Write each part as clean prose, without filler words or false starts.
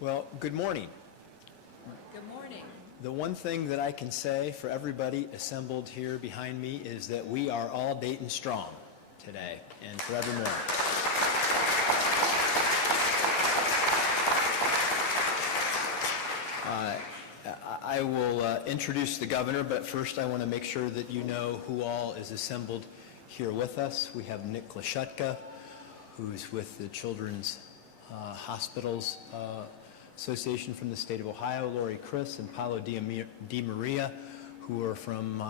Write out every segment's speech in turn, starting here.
Well, good morning. Good morning. The one thing that I can say for everybody assembled here behind me is that we are all Dayton strong today and forevermore. I will introduce the governor, but first I want to make sure that you know who all is assembled here with us. We have Nick Lashutka, who's with the Children's Hospitals Association from the state of Ohio, Lori Chris and Paolo Di Maria, who are from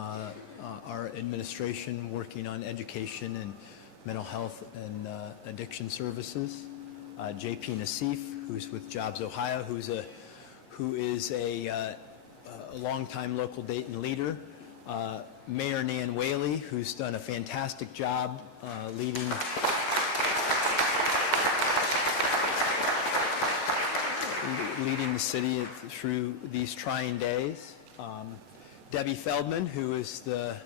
our administration working on education and mental health and addiction services. JP Nassif, who's with Jobs Ohio, who is a longtime local Dayton leader. Mayor Nan Whaley, who's done a fantastic job leading the city through these trying days. Debbie Feldman, who is the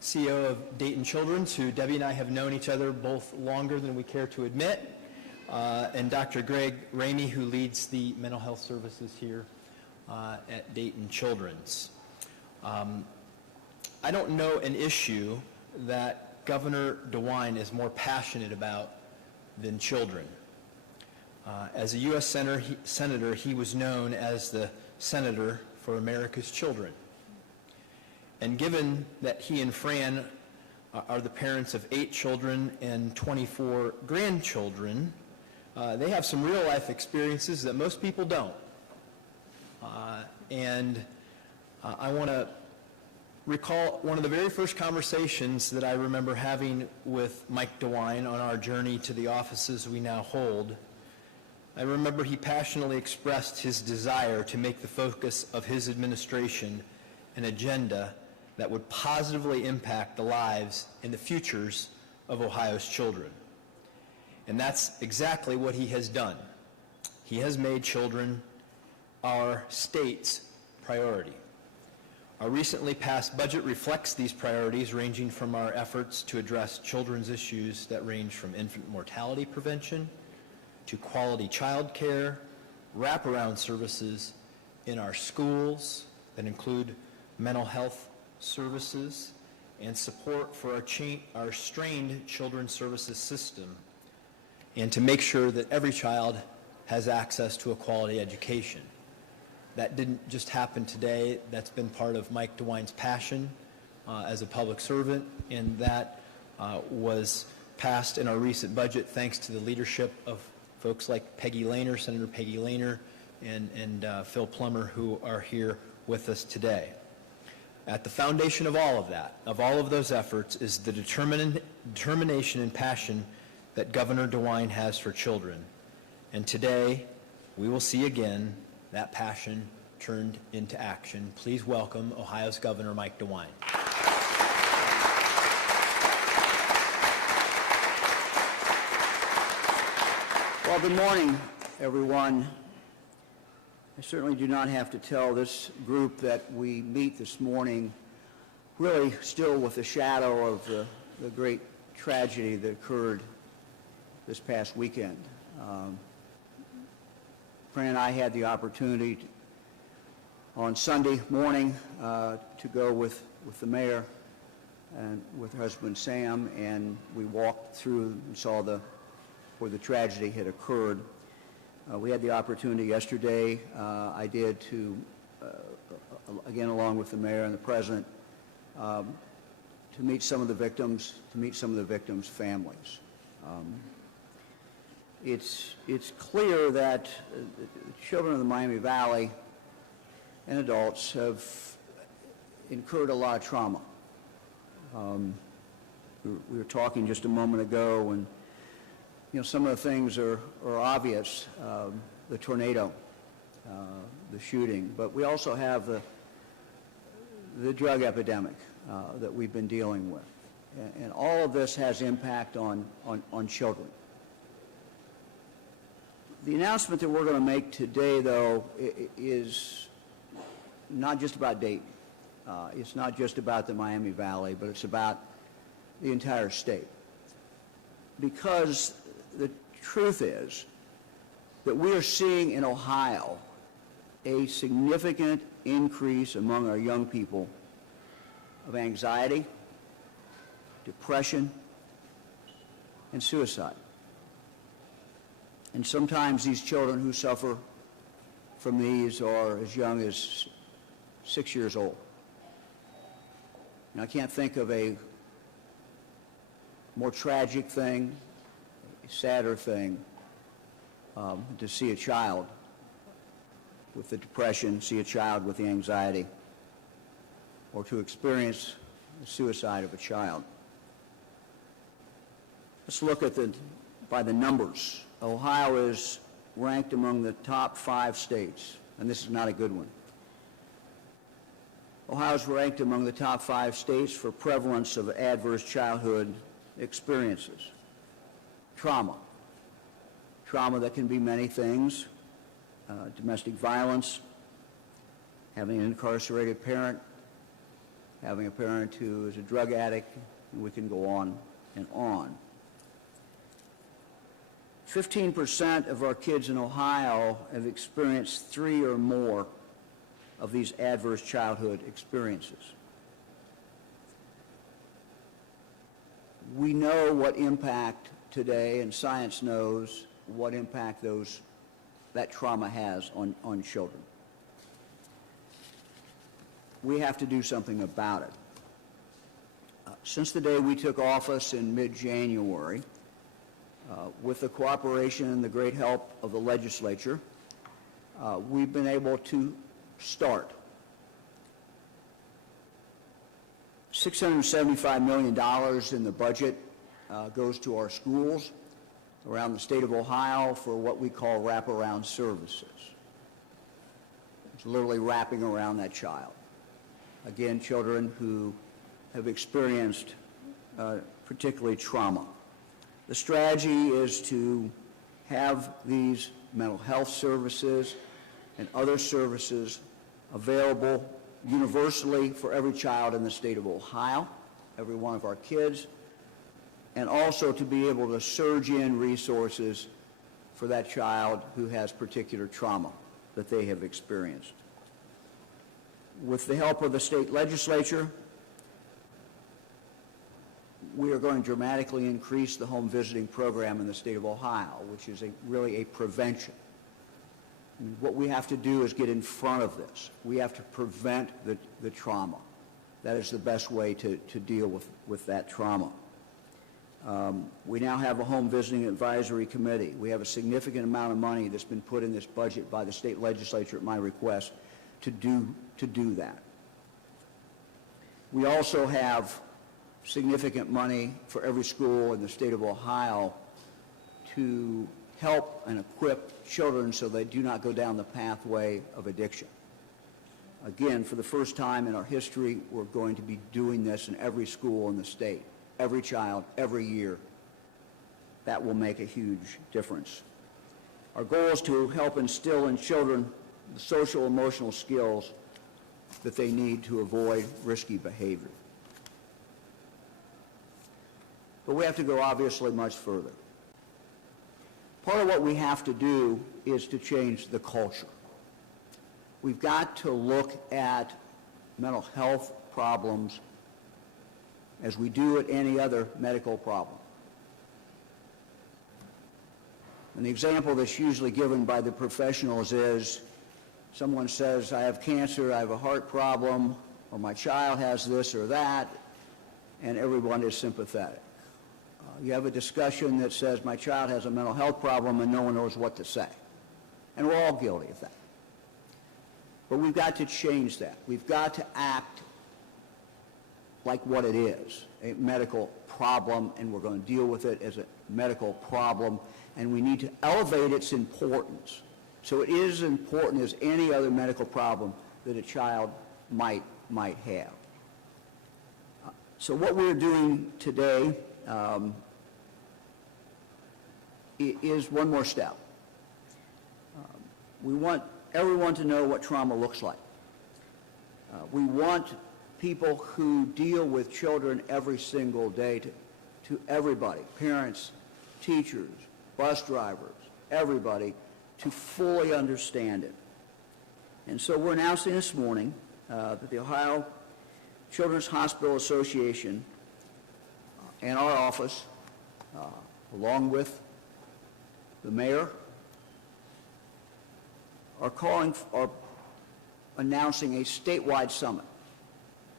CEO of Dayton Children, who Debbie and I have known each other both longer than we care to admit. And Dr. Greg Ramey, who leads the mental health services here at Dayton Children's. I don't know an issue that Governor DeWine is more passionate about than children. As a U.S. Senator, he was known as the Senator for America's Children. And given that he and Fran are the parents of 8 children and 24 grandchildren, they have some real-life experiences that most people don't. I want to recall one of the very first conversations that I remember having with Mike DeWine on our journey to the offices we now hold. I remember he passionately expressed his desire to make the focus of his administration an agenda that would positively impact the lives and the futures of Ohio's children. And that's exactly what he has done. He has made children our state's priority. Our recently passed budget reflects these priorities, ranging from our efforts to address children's issues that range from infant mortality prevention to quality child care, wraparound services in our schools that include mental health services, and support for our strained children's services system, and to make sure that every child has access to a quality education. That didn't just happen today. That's been part of Mike DeWine's passion as a public servant, and that was passed in our recent budget thanks to the leadership of folks like Peggy Lehner, Senator Peggy Lehner, and Phil Plummer, who are here with us today. At the foundation of all of that, of all of those efforts, is the determination and passion that Governor DeWine has for children. And today, we will see again that passion turned into action. Please welcome Ohio's Governor Mike DeWine. Well, good morning, everyone. I certainly do not have to tell this group that we meet this morning really still with the shadow of the great tragedy that occurred this past weekend. Fran and I had the opportunity on Sunday morning to go with the mayor and with her husband Sam, and we walked through and saw where the tragedy had occurred. We had the opportunity yesterday, I did, to, again along with the mayor and the president, to meet some of the victims, families. It's clear that children of the Miami Valley and adults have incurred a lot of trauma. We were talking just a moment ago, and some of the things are obvious, the tornado, the shooting, but we also have the drug epidemic that we've been dealing with. And all of this has impact on children. The announcement that we're going to make today, though, is not just about Dayton. It's not just about the Miami Valley, but it's about the entire state. Because the truth is that we are seeing in Ohio a significant increase among our young people of anxiety, depression, and suicide. And sometimes these children who suffer from these are as young as 6 years old. And I can't think of a more tragic thing, a sadder thing, to see a child with the depression, see a child with the anxiety, or to experience the suicide of a child. Let's look at by the numbers. Ohio is ranked among the top 5 states, and this is not a good one. Ohio is ranked among the top 5 states for prevalence of adverse childhood experiences. Trauma that can be many things, domestic violence, having an incarcerated parent, having a parent who is a drug addict, and we can go on and on. 15% of our kids in Ohio have experienced 3 or more of these adverse childhood experiences. We know what impact today, and science knows what impact that trauma has on children. We have to do something about it. Since the day we took office in mid-January, with the cooperation and the great help of the legislature, we've been able to start. $675 million in the budget goes to our schools around the state of Ohio for what we call wraparound services. It's literally wrapping around that child. Again, children who have experienced particularly trauma. The strategy is to have these mental health services and other services available universally for every child in the state of Ohio, every one of our kids, and also to be able to surge in resources for that child who has particular trauma that they have experienced. With the help of the state legislature, we are going to dramatically increase the home visiting program in the state of Ohio, which is really a prevention. What we have to do is get in front of this. We have to prevent the trauma. That is the best way to deal with that trauma. We now have a home visiting advisory committee. We have a significant amount of money that's been put in this budget by the state legislature at my request to do that. We also have significant money for every school in the state of Ohio to help and equip children so they do not go down the pathway of addiction. Again, for the first time in our history, we're going to be doing this in every school in the state, every child, every year. That will make a huge difference. Our goal is to help instill in children the social emotional skills that they need to avoid risky behavior. But we have to go obviously much further. Part of what we have to do is to change the culture. We've got to look at mental health problems as we do at any other medical problem. And the example that's usually given by the professionals is someone says, I have cancer, I have a heart problem, or my child has this or that, and everyone is sympathetic. You have a discussion that says, my child has a mental health problem, and no one knows what to say. And we're all guilty of that. But we've got to change that. We've got to act like what it is, a medical problem, and we're going to deal with it as a medical problem, and we need to elevate its importance. So it is important as any other medical problem that a child might have. So what we're doing today is one more step. We want everyone to know what trauma looks like. We want people who deal with children every single day to everybody, parents, teachers, bus drivers, everybody, to fully understand it. And so we're announcing this morning that the Ohio Children's Hospital Association and our office, along with the mayor, are announcing a statewide summit.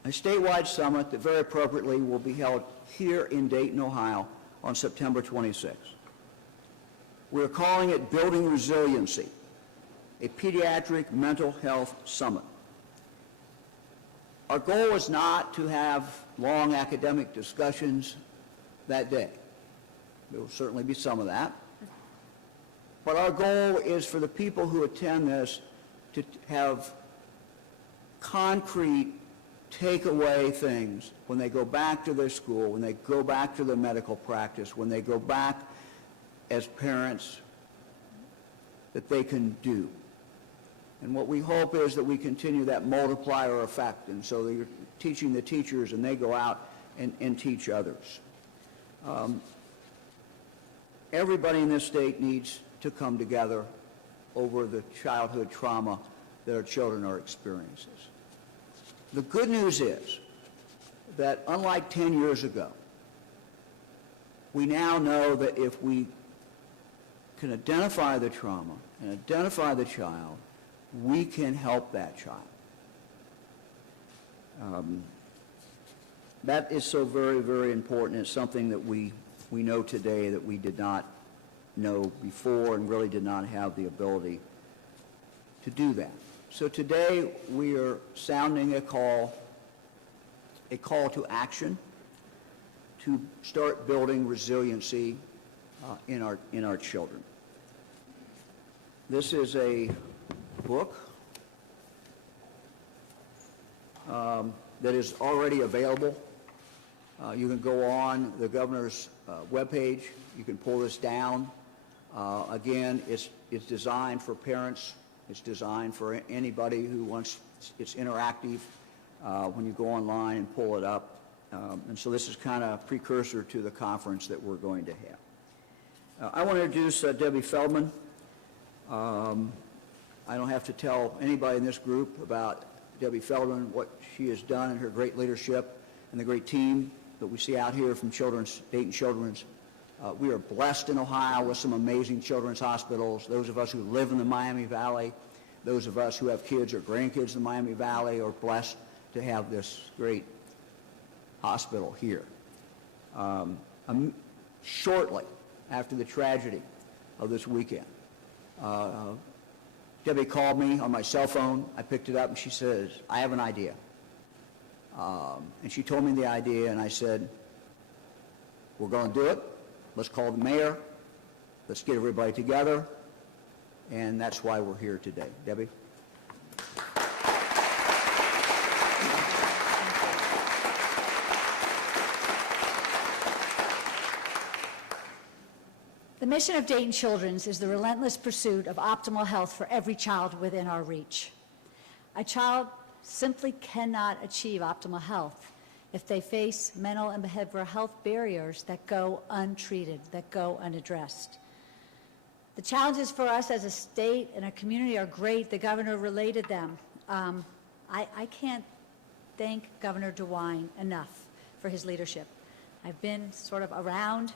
A statewide summit that very appropriately will be held here in Dayton, Ohio on September 26th. We're calling it Building Resiliency, a pediatric mental health summit. Our goal is not to have long academic discussions that day. There will certainly be some of that. But our goal is for the people who attend this to have concrete takeaway things when they go back to their school, when they go back to their medical practice, when they go back as parents, that they can do. And what we hope is that we continue that multiplier effect, and so that you're teaching the teachers and they go out and teach others. Everybody in this state needs to come together over the childhood trauma that our children are experiencing. The good news is that unlike 10 years ago, we now know that if we can identify the trauma and identify the child, we can help that child. That is so very, very important. It's something that we know today that we did not know before and really did not have the ability to do that. So today we are sounding a call to action to start building resiliency in our children. This is a book that is already available. You can go on the governor's webpage. You can pull this down. Again, it's designed for parents. It's designed for anybody who wants. It's interactive when you go online and pull it up. And so this is kind of a precursor to the conference that we're going to have. I want to introduce Debbie Feldman. I don't have to tell anybody in this group about Debbie Feldman, what she has done and her great leadership and the great team that we see out here from Dayton Children's. We are blessed in Ohio with some amazing children's hospitals. Those of us who live in the Miami Valley, those of us who have kids or grandkids in the Miami Valley are blessed to have this great hospital here. Shortly after the tragedy of this weekend, Debbie called me on my cell phone. I picked it up and she says, I have an idea. And she told me the idea and I said, we're going to do it. Let's call the mayor. Let's get everybody together. And that's why we're here today. Debbie? The mission of Dayton Children's is the relentless pursuit of optimal health for every child within our reach. A child simply cannot achieve optimal health if they face mental and behavioral health barriers that go untreated, that go unaddressed. The challenges for us as a state and a community are great. The governor related them. I can't thank Governor DeWine enough for his leadership. I've been sort of around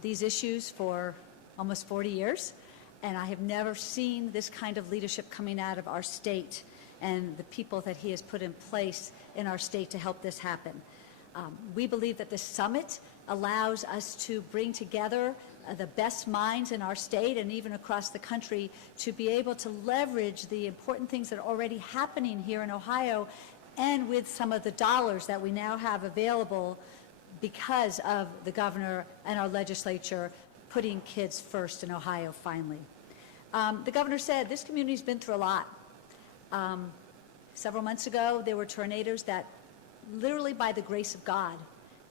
these issues for almost 40 years, and I have never seen this kind of leadership coming out of our state and the people that he has put in place in our state to help this happen. We believe that this summit allows us to bring together the best minds in our state and even across the country to be able to leverage the important things that are already happening here in Ohio, and with some of the dollars that we now have available because of the governor and our legislature putting kids first in Ohio finally. The governor said this community's been through a lot. Several months ago, there were tornadoes that literally by the grace of God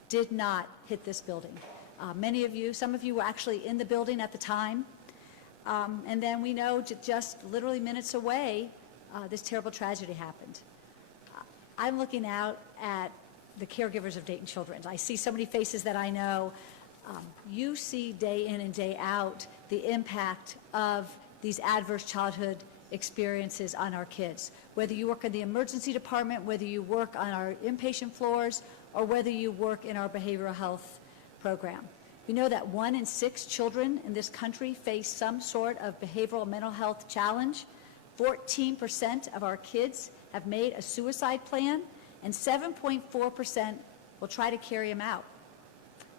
did not hit this building. Some of you were actually in the building at the time. And then we know just literally minutes away, this terrible tragedy happened. I'm looking out at the caregivers of Dayton Children. I see so many faces that I know. You see day in and day out the impact of these adverse childhood experiences on our kids. Whether you work in the emergency department, whether you work on our inpatient floors, or whether you work in our behavioral health program. We know that 1 in 6 children in this country face some sort of behavioral mental health challenge. 14% of our kids have made a suicide plan, and 7.4% will try to carry them out.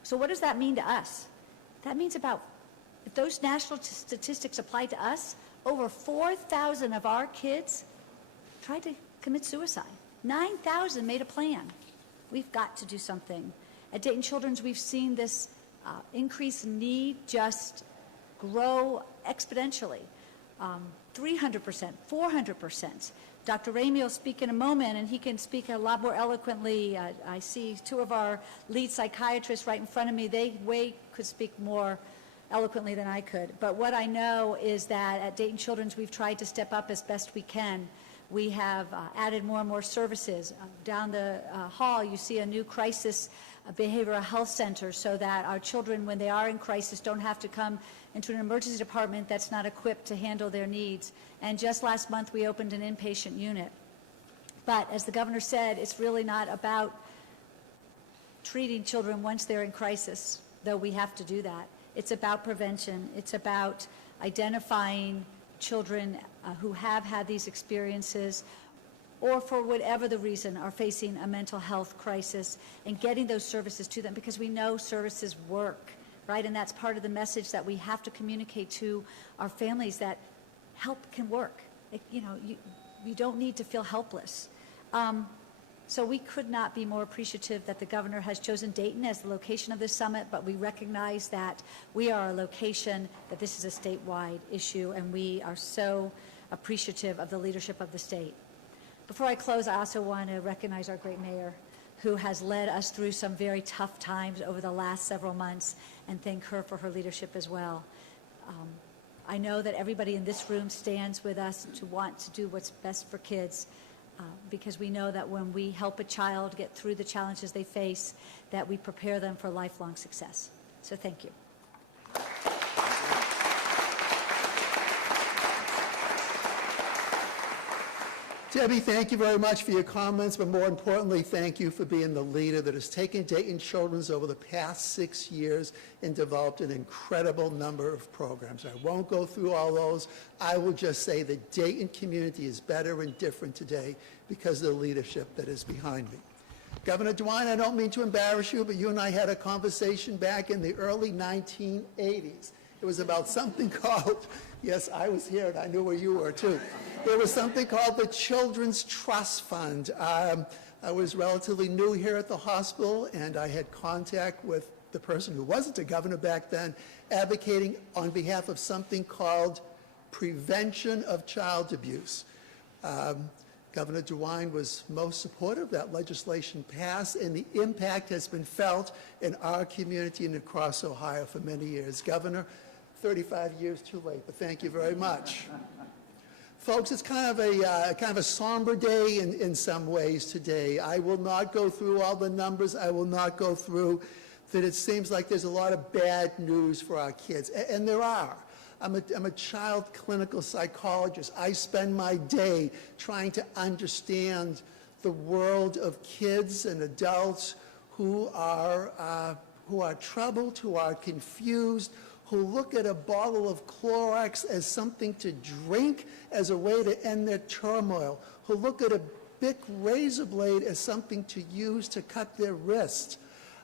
So what does that mean to us? That means if those national statistics apply to us, over 4,000 of our kids tried to commit suicide. 9,000 made a plan. We've got to do something. At Dayton Children's, we've seen this increased need just grow exponentially. 300%, 400%. Dr. Ramey will speak in a moment, and he can speak a lot more eloquently. I see 2 of our lead psychiatrists right in front of me. They could speak more eloquently than I could. But what I know is that at Dayton Children's, we've tried to step up as best we can. We have added more and more services. Down the hall, you see a new crisis behavioral health center so that our children, when they are in crisis, don't have to come into an emergency department that's not equipped to handle their needs. And just last month, we opened an inpatient unit. But as the governor said, it's really not about treating children once they're in crisis, though we have to do that. It's about prevention. It's about identifying children who have had these experiences or for whatever the reason are facing a mental health crisis and getting those services to them, because we know services work, right? And that's part of the message that we have to communicate to our families, that help can work. You don't need to feel helpless. So we could not be more appreciative that the governor has chosen Dayton as the location of this summit, but we recognize that we are a location, that this is a statewide issue, and we are so appreciative of the leadership of the state. Before I close, I also want to recognize our great mayor, who has led us through some very tough times over the last several months, and thank her for her leadership as well. I know that everybody in this room stands with us to want to do what's best for kids, because we know that when we help a child get through the challenges they face, that we prepare them for lifelong success. So thank you. Debbie, thank you very much for your comments, but more importantly, thank you for being the leader that has taken Dayton Children's over the past 6 years and developed an incredible number of programs. I won't go through all those. I will just say the Dayton community is better and different today because of the leadership that is behind me. Governor DeWine, I don't mean to embarrass you, but you and I had a conversation back in the early 1980s. It was about something called, yes, I was here and I knew where you were too. There was something called the Children's Trust Fund. I was relatively new here at the hospital, and I had contact with the person who wasn't a governor back then, advocating on behalf of something called prevention of child abuse. Governor DeWine was most supportive. That legislation passed, and the impact has been felt in our community and across Ohio for many years. Governor, 35 years too late, but thank you very much. Folks, it's kind of a somber day in some ways today. I will not go through all the numbers. I will not go through that. It seems like there's a lot of bad news for our kids, and there are. I'm a child clinical psychologist. I spend my day trying to understand the world of kids and adults who are troubled, who are confused, who look at a bottle of Clorox as something to drink as a way to end their turmoil, who look at a Bic razor blade as something to use to cut their wrist.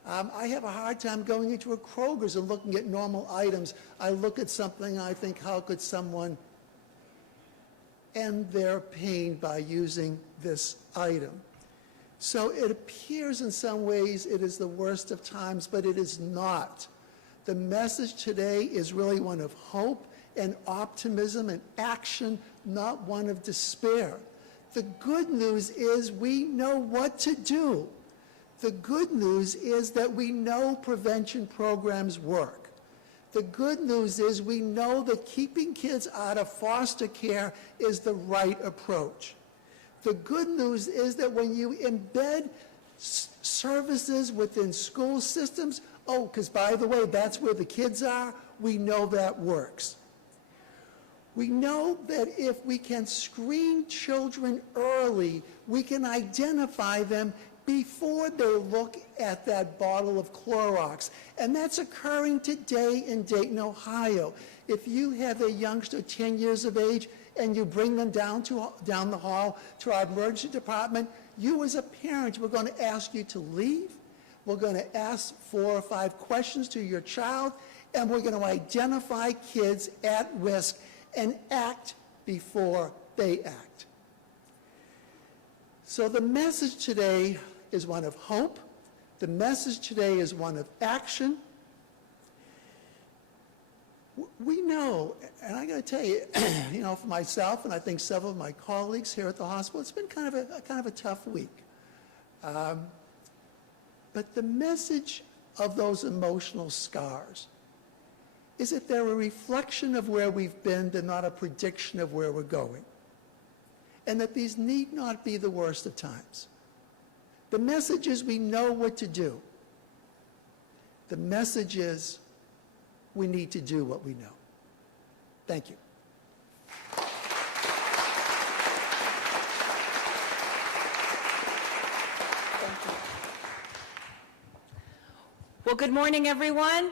I have a hard time going into a Kroger's and looking at normal items. I look at something and I think, how could someone end their pain by using this item? So it appears in some ways it is the worst of times, but it is not. The message today is really one of hope and optimism and action, not one of despair. The good news is we know what to do. The good news is that we know prevention programs work. The good news is we know that keeping kids out of foster care is the right approach. The good news is that when you embed services within school systems, because by the way, that's where the kids are, we know that works. We know that if we can screen children early, we can identify them before they look at that bottle of Clorox. And that's occurring today in Dayton, Ohio. If you have a youngster 10 years of age and you bring them down the hall to our emergency department, you as a parent, we're going to ask you to leave. We're going to ask 4 or 5 questions to your child, and we're going to identify kids at risk and act before they act. So the message today is one of hope. The message today is one of action. We know, and I got to tell you, you know, for myself and I think several of my colleagues here at the hospital, it's been kind of a tough week. But the message of those emotional scars is that they're a reflection of where we've been, they're not a prediction of where we're going. And that these need not be the worst of times. The message is we know what to do. The message is we need to do what we know. Thank you. Well, good morning, everyone.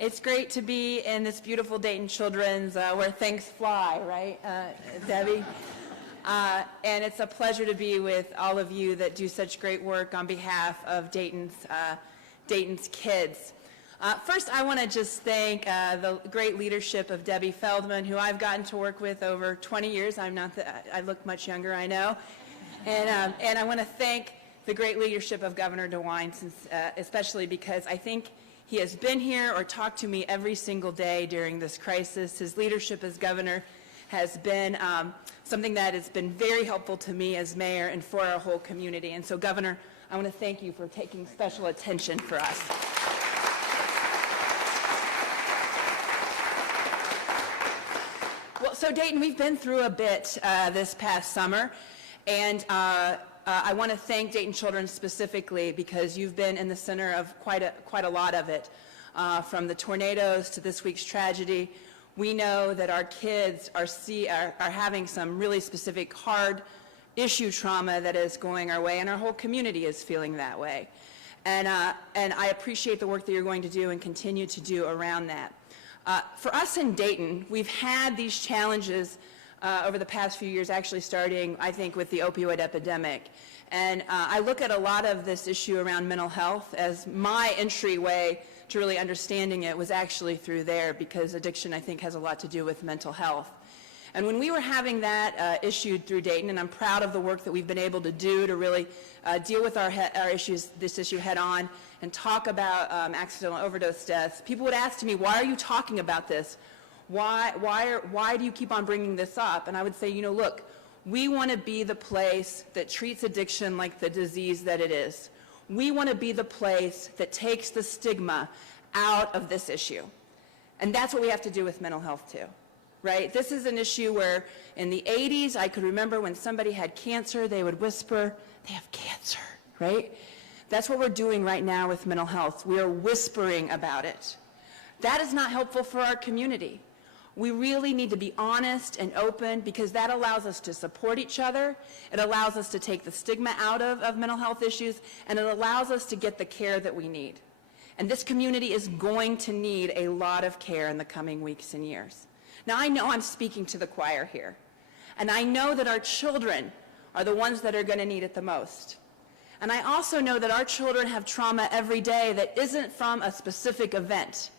It's great to be in this beautiful Dayton Children's where things fly, right, Debbie? And it's a pleasure to be with all of you that do such great work on behalf of Dayton's kids. First, I want to just thank the great leadership of Debbie Feldman, who I've gotten to work with over 20 years. I look much younger, I know. And I want to thank the great leadership of Governor DeWine, especially because I think he has been here or talked to me every single day during this crisis. His leadership as governor has been something that has been very helpful to me as mayor and for our whole community. And so, Governor, I want to thank you for taking special attention for us. Well, so Dayton, we've been through a bit this past summer, and I want to thank Dayton Children specifically because you've been in the center of quite a lot of it, from the tornadoes to this week's tragedy. We know that our kids are having some really specific hard issue trauma that is going our way, and our whole community is feeling that way. And I appreciate the work that you're going to do and continue to do around that. For us in Dayton, we've had these challenges over the past few years, actually starting, I think, with the opioid epidemic. And I look at a lot of this issue around mental health as my entryway to really understanding it was actually through there, because addiction, I think, has a lot to do with mental health. And when we were having that issued through Dayton, and I'm proud of the work that we've been able to do to really deal with this issue head on and talk about accidental overdose deaths, people would ask me, why are you talking about this? Why do you keep on bringing this up? And I would say, you know, look, we want to be the place that treats addiction like the disease that it is. We want to be the place that takes the stigma out of this issue. And that's what we have to do with mental health too, right? This is an issue where in the 80s, I could remember when somebody had cancer, they would whisper, they have cancer, right? That's what we're doing right now with mental health. We are whispering about it. That is not helpful for our community. We really need to be honest and open, because that allows us to support each other. It allows us to take the stigma out of mental health issues, and it allows us to get the care that we need. And this community is going to need a lot of care in the coming weeks and years. Now, I know I'm speaking to the choir here, and I know that our children are the ones that are going to need it the most. And I also know that our children have trauma every day that isn't from a specific event.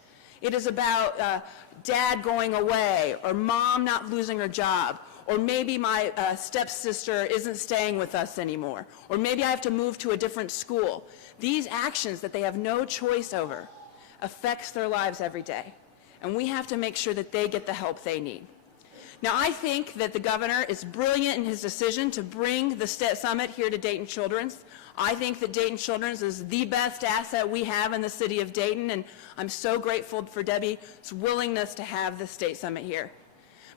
It is about dad going away, or mom not losing her job, or maybe my stepsister isn't staying with us anymore, or maybe I have to move to a different school. These actions that they have no choice over affects their lives every day, and we have to make sure that they get the help they need. Now, I think that the governor is brilliant in his decision to bring the summit here to Dayton Children's. I think that Dayton Children's is the best asset we have in the city of Dayton, and I'm so grateful for Debbie's willingness to have the state summit here,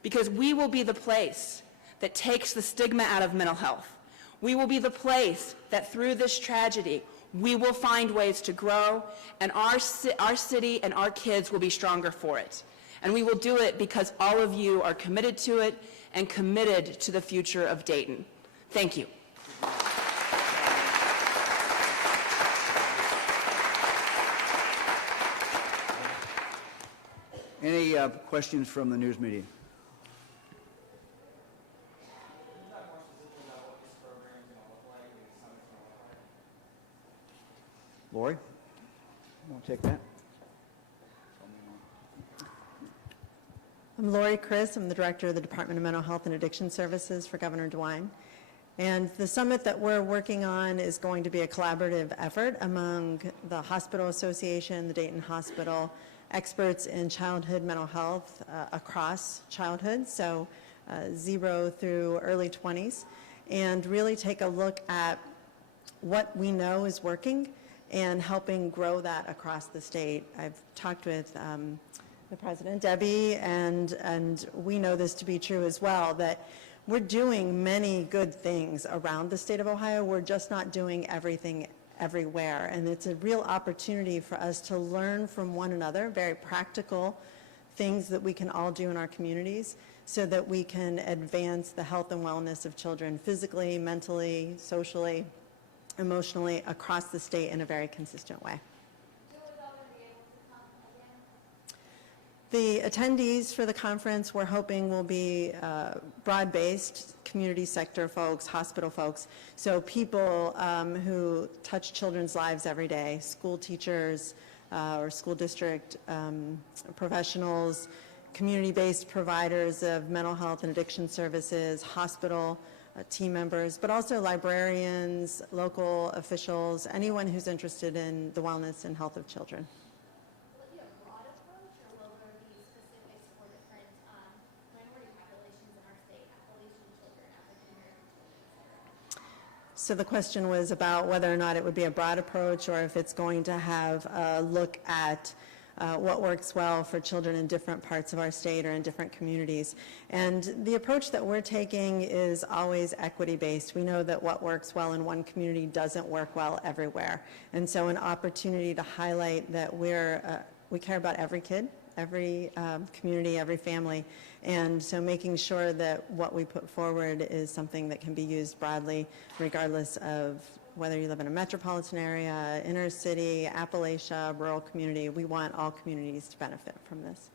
because we will be the place that takes the stigma out of mental health. We will be the place that through this tragedy, we will find ways to grow, and our city and our kids will be stronger for it. And we will do it because all of you are committed to it and committed to the future of Dayton. Thank you. Any questions from the news media? Lori, want to take that? I'm Lori Chris. I'm the director of the Department of Mental Health and Addiction Services for Governor DeWine. And the summit that we're working on is going to be a collaborative effort among the Hospital Association, the Dayton Hospital, experts in childhood mental health across childhood, so 0 through early 20s, and really take a look at what we know is working and helping grow that across the state. I've talked with the President, Debbie, and we know this to be true as well, that we're doing many good things around the state of Ohio. We're just not doing everything everywhere. And it's a real opportunity for us to learn from one another, very practical things that we can all do in our communities so that we can advance the health and wellness of children physically, mentally, socially, emotionally across the state in a very consistent way. The attendees for the conference we're hoping will be broad-based community sector folks, hospital folks, so people who touch children's lives every day, school teachers or school district professionals, community-based providers of mental health and addiction services, hospital team members, but also librarians, local officials, anyone who's interested in the wellness and health of children. So the question was about whether or not it would be a broad approach or if it's going to have a look at what works well for children in different parts of our state or in different communities. And the approach that we're taking is always equity-based. We know that what works well in one community doesn't work well everywhere. And so an opportunity to highlight that we care about every kid, every community, every family, and so making sure that what we put forward is something that can be used broadly, regardless of whether you live in a metropolitan area, inner city, Appalachia, rural community. We want all communities to benefit from this.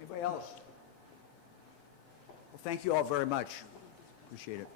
Anybody else? Well, thank you all very much. Appreciate it.